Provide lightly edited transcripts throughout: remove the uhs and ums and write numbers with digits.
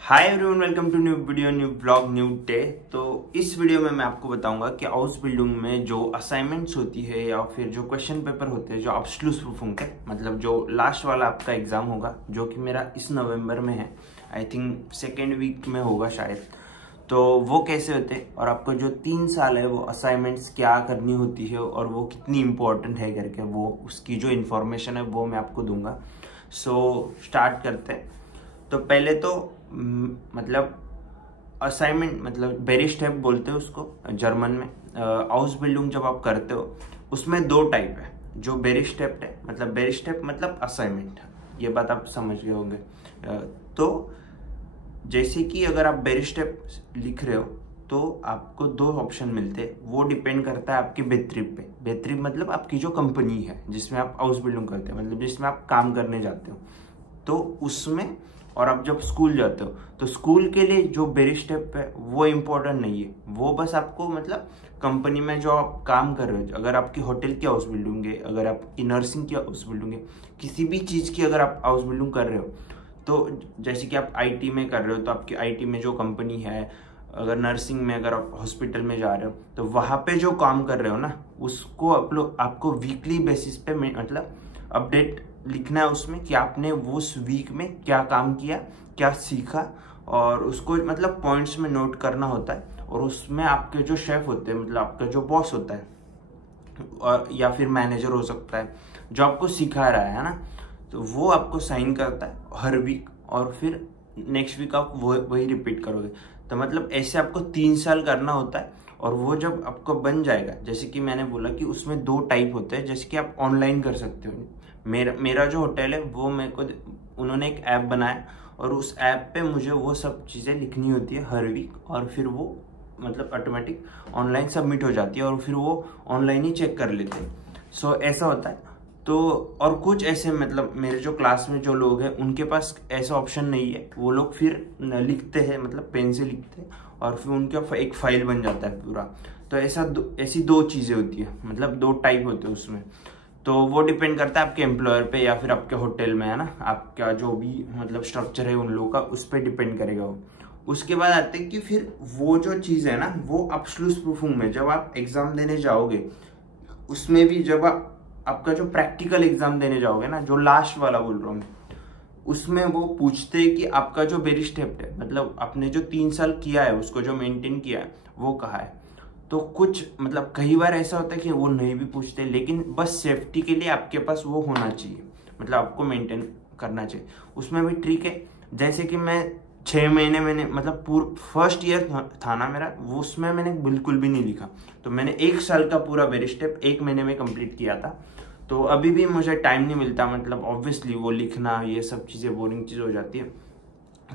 Hi everyone, welcome to new video, new blog, new day. तो इस video में मैं आपको बताऊंगा कि हाउस बिल्डिंग में जो असाइनमेंट्स होती है या फिर जो क्वेश्चन पेपर होते हैं जो अब्सोल्यूट प्रूफ के मतलब जो लास्ट वाला आपका एग्जाम होगा जो कि मेरा इस नवंबर में है, आई थिंक सेकेंड वीक में होगा शायद। तो वो कैसे होते हैं और आपको जो 3 साल है वो असाइनमेंट्स क्या करनी होती है और वो कितनी इम्पोर्टेंट है करके वो उसकी जो इन्फॉर्मेशन है वो मैं आपको दूंगा। सो स्टार्ट करते हैं। तो पहले तो मतलब असाइनमेंट मतलब बेरी स्टेप बोलते हैं उसको जर्मन में। हाउस बिल्डिंग जब आप करते हो उसमें 2 टाइप है। जो बेरी स्टेप है मतलब बेरी स्टेप मतलब असाइनमेंट, ये बात आप समझ गए होंगे। तो जैसे कि अगर आप बेरी स्टेप लिख रहे हो तो आपको 2 ऑप्शन मिलते हैं। वो डिपेंड करता है आपकी बेत्रिब पे। बेत्रिब मतलब आपकी जो कंपनी है जिसमें आप हाउस बिल्डिंग करते हो, मतलब जिसमें आप काम करने जाते हो, तो उसमें। और आप जब स्कूल जाते हो तो स्कूल के लिए जो बेरी स्टेप है वो इम्पोर्टेंट नहीं है। वो बस आपको मतलब कंपनी में जो आप काम कर रहे हो, अगर आपकी होटल की हाउस बिल्डिंग है, अगर आपकी नर्सिंग की हाउस बिल्डिंग है, किसी भी चीज़ की अगर आप हाउस बिल्डिंग कर रहे हो, तो जैसे कि आप आईटी में कर रहे हो तो आपकी आईटी में जो कंपनी है, अगर नर्सिंग में अगर आप हॉस्पिटल में जा रहे हो तो वहाँ पे जो काम कर रहे हो ना उसको आपको वीकली बेसिस पे मतलब अपडेट लिखना है उसमें कि आपने उस वीक में क्या काम किया, क्या सीखा, और उसको मतलब पॉइंट्स में नोट करना होता है। और उसमें आपके जो शेफ होते हैं मतलब आपका जो बॉस होता है और या फिर मैनेजर हो सकता है जो आपको सिखा रहा है ना, तो वो आपको साइन करता है हर वीक। और फिर नेक्स्ट वीक आप वही रिपीट करोगे। तो मतलब ऐसे आपको 3 साल करना होता है। और वो जब आपको बन जाएगा, जैसे कि मैंने बोला कि उसमें 2 टाइप होते हैं, जैसे कि आप ऑनलाइन कर सकते हो। मेरा जो होटल है वो मेरे को उन्होंने एक ऐप बनाया और उस ऐप पे मुझे वो सब चीज़ें लिखनी होती है हर वीक, और फिर वो मतलब ऑटोमेटिक ऑनलाइन सबमिट हो जाती है और फिर वो ऑनलाइन ही चेक कर लेते हैं। सो ऐसा होता है। तो और कुछ ऐसे मतलब मेरे जो क्लास में जो लोग हैं उनके पास ऐसा ऑप्शन नहीं है, वो लोग फिर लिखते हैं मतलब पेन से लिखते हैं और फिर उनका एक फाइल बन जाता है पूरा। तो ऐसी 2 चीज़ें होती है, मतलब 2 टाइप होते हैं उसमें। तो वो डिपेंड करता है आपके एम्प्लॉयर पे या फिर आपके होटल में, है ना, आपका जो भी मतलब स्ट्रक्चर है उन लोगों का, उस पर डिपेंड करेगा वो। उसके बाद आते हैं कि फिर वो जो चीज़ है ना वो अब्सोल्यूट प्रूफिंग में जब आप एग्जाम देने जाओगे, उसमें भी जब आपका जो प्रैक्टिकल एग्जाम देने जाओगे ना, जो लास्ट वाला बोल रहा हूँ मैं, उसमें वो पूछते हैं कि आपका जो बेरी स्टेप है मतलब आपने जो 3 साल किया है उसको जो मेंटेन किया है वो कहाँ है। तो कुछ मतलब कई बार ऐसा होता है कि वो नहीं भी पूछते, लेकिन बस सेफ्टी के लिए आपके पास वो होना चाहिए, मतलब आपको मेंटेन करना चाहिए। उसमें भी ट्रिक है, जैसे कि मैं 6 महीने मैंने मतलब फर्स्ट ईयर था ना मेरा, वो उसमें मैंने बिल्कुल भी नहीं लिखा। तो मैंने 1 साल का पूरा बेरी स्टेप 1 महीने में कंप्लीट किया था। तो अभी भी मुझे टाइम नहीं मिलता, मतलब ऑब्वियसली वो लिखना ये सब चीज़ें बोरिंग चीज़ हो जाती है।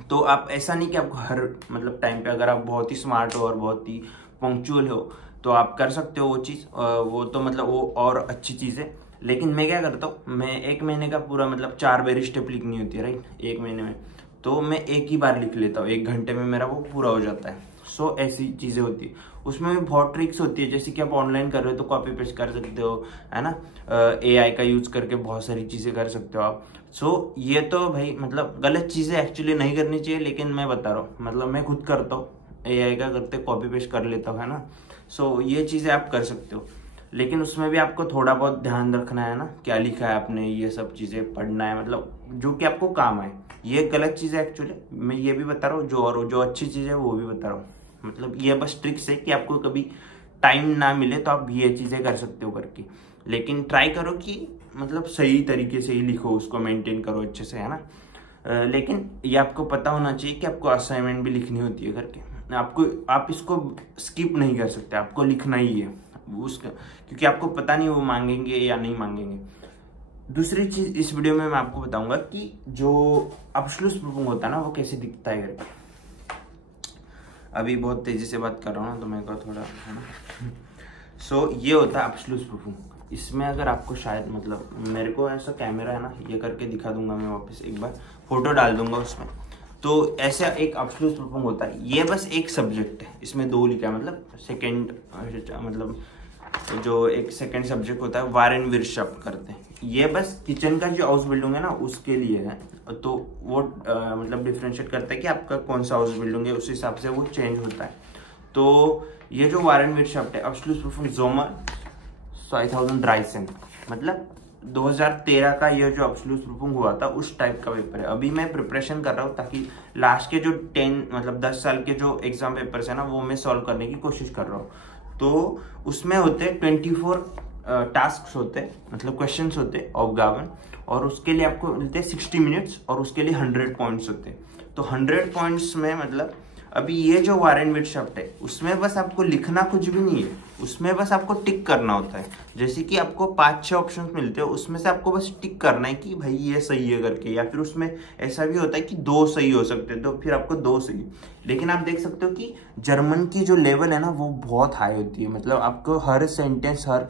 तो आप ऐसा नहीं कि आपको हर मतलब टाइम पे, अगर आप बहुत ही स्मार्ट हो और बहुत ही पंक्चुअल हो तो आप कर सकते हो वो चीज़, वो तो मतलब वो और अच्छी चीज़ है। लेकिन मैं क्या करता हूँ, मैं 1 महीने का पूरा मतलब 4 बेरी स्टेप लिखनी होती है राइट 1 महीने में, तो मैं एक ही बार लिख लेता हूँ, 1 घंटे में मेरा वो पूरा हो जाता है। सो ऐसी चीज़ें होती है। उसमें भी बहुत ट्रिक्स होती है, जैसे कि आप ऑनलाइन कर रहे हो तो कॉपी पेस्ट कर सकते हो, है ना, एआई का यूज़ करके बहुत सारी चीज़ें कर सकते हो आप। सो ये तो भाई मतलब गलत चीज़ें एक्चुअली नहीं करनी चाहिए, लेकिन मैं बता रहा हूँ मतलब मैं खुद करता हूँ, एआई का करते कॉपी पेस्ट कर लेता हूँ, है ना। सो ये चीज़ें आप कर सकते हो, लेकिन उसमें भी आपको थोड़ा बहुत ध्यान रखना है ना, क्या लिखा है आपने, ये सब चीज़ें पढ़ना है, मतलब जो कि आपको काम आए। ये गलत चीज़ है एक्चुअली, मैं ये भी बता रहा हूँ जो, और जो अच्छी चीज़ है वो भी बता रहा हूँ। मतलब ये बस ट्रिक्स है कि आपको कभी टाइम ना मिले तो आप ये चीज़ें कर सकते हो करके, लेकिन ट्राई करो कि मतलब सही तरीके से ही लिखो, उसको मेंटेन करो अच्छे से, है ना। लेकिन ये आपको पता होना चाहिए कि आपको असाइनमेंट भी लिखनी होती है करके, आपको आप इसको स्किप नहीं कर सकते, आपको लिखना ही है उसका, क्योंकि आपको पता नहीं वो मांगेंगे या नहीं मांगेंगे। दूसरी चीज इस वीडियो में मैं आपको बताऊंगा कि जो अब्सोल्यूट प्रूफिंग होता है ना वो कैसे दिखता है करके। अभी बहुत तेजी से बात कर रहा हूँ ना तो मेरे को थोड़ा, है ना। सो ये होता है अब्सोल्यूट प्रूफिंग। इसमें अगर आपको शायद मतलब मेरे को ऐसा कैमरा है ना, ये करके दिखा दूंगा मैं वापस एक बार, फोटो डाल दूंगा उसमें। तो ऐसा एक अब्सोल्यूट प्रूफिंग होता है। ये बस एक सब्जेक्ट है, इसमें 2 लिखा है, मतलब सेकेंड मतलब जो एक सेकेंड सब्जेक्ट होता है वारेन विरशप करते हैं, ये बस किचन का जो हाउस बिल्डिंग है ना उसके लिए है, तो वो मतलब डिफरेंशिएट करता है कि आपका कौन सा हाउस बिल्डिंग है, उस हिसाब से वो चेंज होता है। तो ये जो वारेनविरशाफ्ट है अब्सोल्यूट ज़ोमर 5000 ड्राइसन, मतलब 2013 का ये जो अब्सोल्यूट प्रूफिंग हुआ था उस टाइप का पेपर है। अभी मैं प्रिपरेशन कर रहा हूँ ताकि लास्ट के जो 10 साल के जो एग्जाम पेपर्स है ना वो मैं सॉल्व करने की कोशिश कर रहा हूँ। तो उसमें होते 24 टास्क होते, मतलब क्वेश्चंस होते ऑफगावन, और उसके लिए आपको मिलते हैं 60 मिनट्स और उसके लिए 100 पॉइंट्स होते। तो 100 पॉइंट्स में मतलब अभी ये जो वारेनविरशाफ्ट है उसमें बस आपको लिखना कुछ भी नहीं है, उसमें बस आपको टिक करना होता है। जैसे कि आपको 5-6 ऑप्शन मिलते हैं, उसमें से आपको बस टिक करना है कि भाई ये सही है करके, या फिर उसमें ऐसा भी होता है कि 2 सही हो सकते हैं तो फिर आपको 2 सही। लेकिन आप देख सकते हो कि जर्मन की जो लेवल है ना वो बहुत हाई होती है, मतलब आपको हर सेंटेंस हर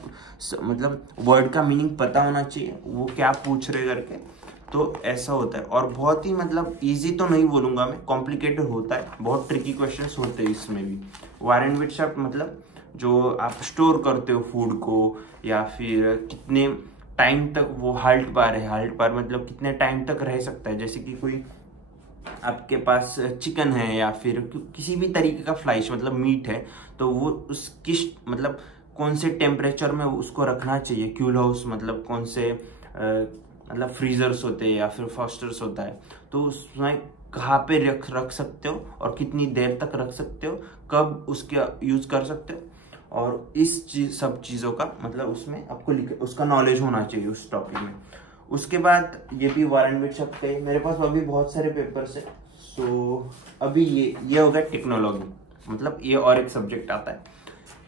मतलब वर्ड का मीनिंग पता होना चाहिए वो क्या पूछ रहे करके। तो ऐसा होता है, और बहुत ही मतलब इजी तो नहीं बोलूँगा मैं, कॉम्प्लिकेटेड होता है, बहुत ट्रिकी क्वेश्चंस होते हैं इसमें भी। वारेनविरशाफ्ट मतलब जो आप स्टोर करते हो फूड को, या फिर कितने टाइम तक वो हाल्ट बार है, हाल्ट बार मतलब कितने टाइम तक रह सकता है। जैसे कि कोई आपके पास चिकन है या फिर किसी भी तरीके का फ्लाइश मतलब मीट है, तो वो उस किस मतलब कौन से टेम्परेचर में उसको रखना चाहिए, कूल हाउस मतलब कौन से मतलब फ्रीजर्स होते हैं या फिर फास्टर्स होता है, तो उसमें कहाँ पे रख सकते हो और कितनी देर तक रख सकते हो, कब उसके यूज कर सकते हो, और इस सब चीज़ों का मतलब उसमें आपको उसका नॉलेज होना चाहिए उस टॉपिक में। उसके बाद ये भी वारेनविरशाफ्ट है, मेरे पास अभी बहुत सारे पेपर्स है। सो अभी ये हो गया टेक्नोलॉजी, मतलब ये और एक सब्जेक्ट आता है।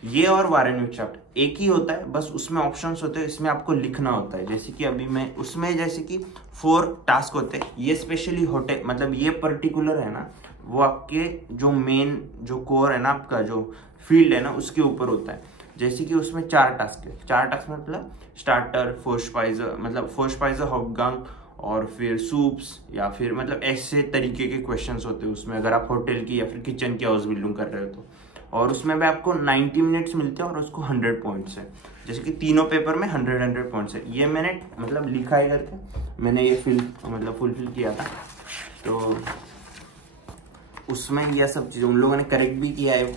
ये और वारेनविरशाफ्ट एक ही होता है, बस उसमें ऑप्शंस होते हैं, इसमें आपको लिखना होता है। जैसे कि अभी मैं उसमें जैसे कि 4 टास्क होते हैं, ये स्पेशली होते मतलब ये पर्टिकुलर है ना वो आपके जो मेन जो कोर है ना आपका जो फील्ड है ना उसके ऊपर होता है। जैसे कि उसमें 4 टास्क है, 4 टास्क मतलब स्टार्टर, फोर्स्पाइजर मतलब फोर्स्पाइजर हाउपगांग, और फिर सूप्स, या फिर मतलब ऐसे तरीके के क्वेश्चंस होते हैं उसमें, अगर आप होटल की या फिर किचन की हाउस बिल्डिंग कर रहे हो तो। और उसमें भी आपको 90 मिनट्स मिलते हैं और उसको 100 पॉइंट्स है। जैसे कि तीनों पेपर में 100 पॉइंट्स है। ये मैंने मतलब लिखा है करके मैंने ये फुलफिल किया था, तो उसमें यह सब चीज़ें उन लोगों ने करेक्ट भी किया है।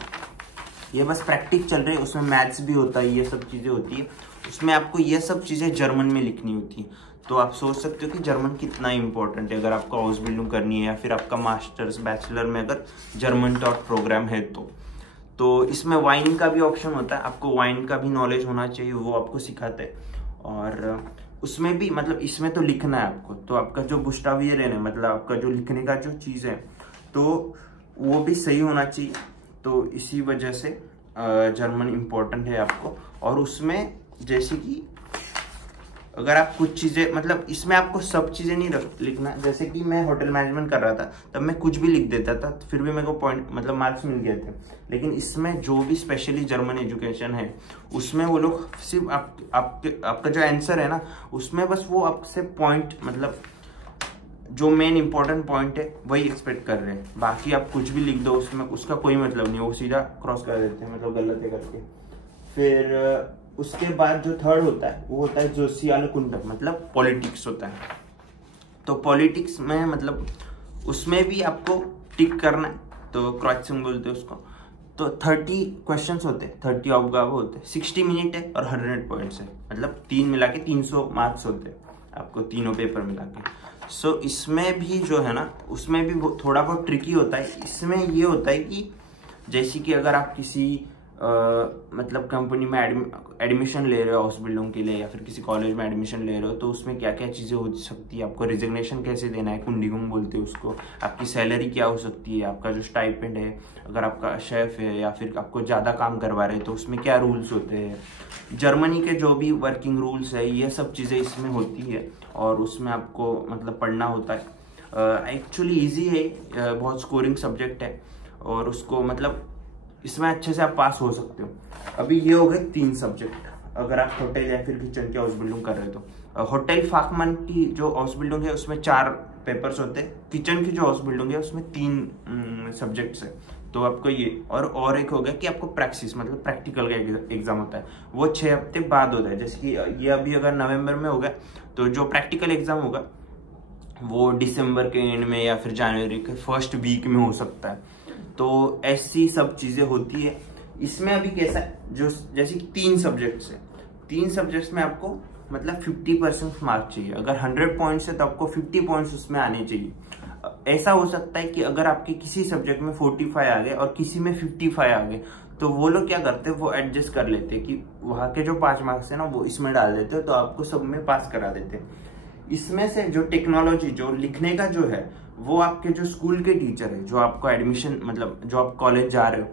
ये बस प्रैक्टिस चल रही है, उसमें मैथ्स भी होता है, ये सब चीज़ें होती है उसमें। आपको ये सब चीज़ें जर्मन में लिखनी होती है, तो आप सोच सकते हो कि जर्मन कितना इंपॉर्टेंट है अगर आपको हाउस बिल्डिंग करनी है, या फिर आपका मास्टर्स बैचलर में अगर जर्मन टॉट प्रोग्राम है तो इसमें वाइन का भी ऑप्शन होता है, आपको वाइन का भी नॉलेज होना चाहिए, वो आपको सिखाते हैं। और उसमें भी मतलब इसमें तो लिखना है आपको, तो आपका जो बुस्टावियर है मतलब आपका जो लिखने का जो चीज़ है तो वो भी सही होना चाहिए। तो इसी वजह से जर्मन इम्पोर्टेंट है आपको। और उसमें जैसे कि अगर आप कुछ चीज़ें मतलब इसमें आपको सब चीज़ें नहीं लिखना। जैसे कि मैं होटल मैनेजमेंट कर रहा था तब मैं कुछ भी लिख देता था, फिर भी मेरे को पॉइंट मतलब मार्क्स मिल गए थे। लेकिन इसमें जो भी स्पेशली जर्मन एजुकेशन है उसमें वो लोग सिर्फ आपका जो आंसर है ना उसमें बस वो आपसे पॉइंट मतलब जो मेन इंपॉर्टेंट पॉइंट है वही एक्सपेक्ट कर रहे हैं, बाकी आप कुछ भी लिख दो उसमें उसका कोई मतलब नहीं, वो सीधा क्रॉस कर देते हैं मतलब गलत है करके। फिर उसके बाद जो थर्ड होता है वो होता है सोशियल कुंड मतलब पॉलिटिक्स होता है। तो पॉलिटिक्स में मतलब उसमें भी आपको टिक करना है, तो क्रॉसिंग बोलते हैं उसको। तो 30 क्वेश्चंस होते हैं, 30 ऑफगाव होते हैं, 60 मिनट है और 100 पॉइंट्स है, मतलब 3 मिला के 300 मार्क्स होते हैं आपको तीनों पेपर मिला के। सो इसमें भी जो है ना उसमें भी थोड़ा बहुत ट्रिकी होता है। इसमें ये होता है कि जैसे कि अगर आप किसी मतलब कंपनी में एडमिशन ले रहे हो हाउस बिल्डिंग के लिए, या फिर किसी कॉलेज में एडमिशन ले रहे हो, तो उसमें क्या क्या चीज़ें हो सकती है, आपको रिजिग्नेशन कैसे देना है, कुंडिगुम बोलते हैं उसको, आपकी सैलरी क्या हो सकती है, आपका जो स्टाइपेंड है, अगर आपका शेफ है या फिर आपको ज़्यादा काम करवा रहे हैं तो उसमें क्या रूल्स होते हैं, जर्मनी के जो भी वर्किंग रूल्स है, ये सब चीज़ें इसमें होती है और उसमें आपको मतलब पढ़ना होता है। एक्चुअली ईजी है, बहुत स्कोरिंग सब्जेक्ट है और उसको मतलब इसमें अच्छे से आप पास हो सकते हो। अभी ये हो गए 3 सब्जेक्ट अगर आप होटल या फिर किचन की हाउस बिल्डिंग कर रहे हो तो। होटल फाकमैन की जो हाउस बिल्डिंग है उसमें 4 पेपर्स होते हैं, किचन की जो हाउस बिल्डिंग है उसमें 3 सब्जेक्ट्स है। तो आपको ये और एक हो गया कि आपको प्रैक्टिस मतलब प्रैक्टिकल का एग्जाम होता है, वो 6 हफ्ते बाद होता है। जैसे कि ये अभी अगर नवंबर में होगा तो जो प्रैक्टिकल एग्जाम होगा वो दिसंबर के एंड में या फिर जनवरी के फर्स्ट वीक में हो सकता है। तो ऐसी सब चीजें होती है। इसमें अभी कैसा है, जो जैसे 3 सब्जेक्ट्स है, 3 सब्जेक्ट्स में आपको मतलब 50% मार्क चाहिए। अगर 100 पॉइंट्स है तो आपको 50 पॉइंट्स उसमें आने चाहिए। ऐसा हो सकता है कि अगर आपके किसी सब्जेक्ट में 45 आ गए और किसी में 55 आ गए, तो वो लोग क्या करते हैं, वो एडजस्ट कर लेते हैं कि वहां के जो 5 मार्क्स है ना वो इसमें डाल देते हैं, तो आपको सब में पास करा देते हैं। इसमें से जो टेक्नोलॉजी जो लिखने का जो है, वो आपके जो स्कूल के टीचर है, जो आपको एडमिशन मतलब जो आप कॉलेज जा रहे हो,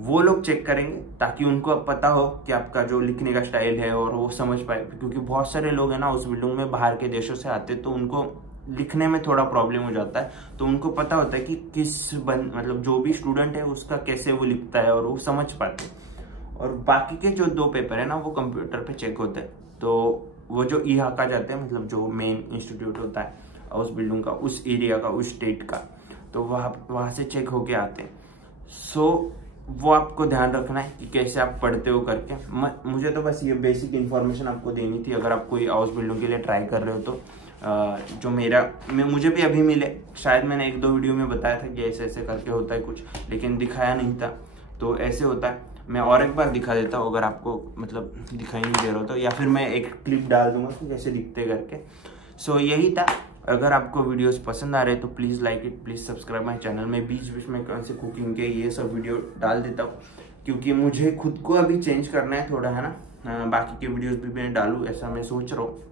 वो लोग चेक करेंगे, ताकि उनको पता हो कि आपका जो लिखने का स्टाइल है और वो समझ पाए। क्योंकि बहुत सारे लोग है ना उस बिल्डिंग में बाहर के देशों से आते, तो उनको लिखने में थोड़ा प्रॉब्लम हो जाता है। तो उनको पता होता है कि मतलब जो भी स्टूडेंट है उसका कैसे वो लिखता है, और वो समझ पाते हैं। और बाकी के जो 2 पेपर है ना वो कंप्यूटर पे चेक होते हैं। तो वो जो IHACA जाते हैं, मतलब जो मेन इंस्टीट्यूट होता है उस बिल्डिंग का, उस एरिया का, उस स्टेट का, तो वहाँ से चेक होके आते हैं। सो वो आपको ध्यान रखना है कि कैसे आप पढ़ते हो करके। मुझे तो बस ये बेसिक इन्फॉर्मेशन आपको देनी थी। अगर आप कोई हाउस बिल्डिंग के लिए ट्राई कर रहे हो तो जो मुझे भी अभी मिले, शायद मैंने 1-2 वीडियो में बताया था कि ऐसे ऐसे करके होता है कुछ, लेकिन दिखाया नहीं था। तो ऐसे होता है। मैं और एक बार दिखा देता हूँ, अगर आपको मतलब दिखाई नहीं दे रहा हो तो, या फिर मैं एक क्लिप डाल दूंगा उसमें जैसे दिखते करके। सो यही था। अगर आपको वीडियोस पसंद आ रहे हैं तो please like it, please subscribe my channel. मैं बीच बीच में कौन से कुकिंग के ये सब वीडियो डाल देता हूँ, क्योंकि मुझे खुद को अभी चेंज करना है थोड़ा, है ना। बाकी के वीडियोस भी मैं डालूँ ऐसा मैं सोच रहा हूँ,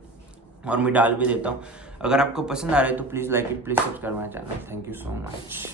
और मैं डाल भी देता हूँ। अगर आपको पसंद आ रहा है तो please like it, please subscribe my channel. Thank you so much.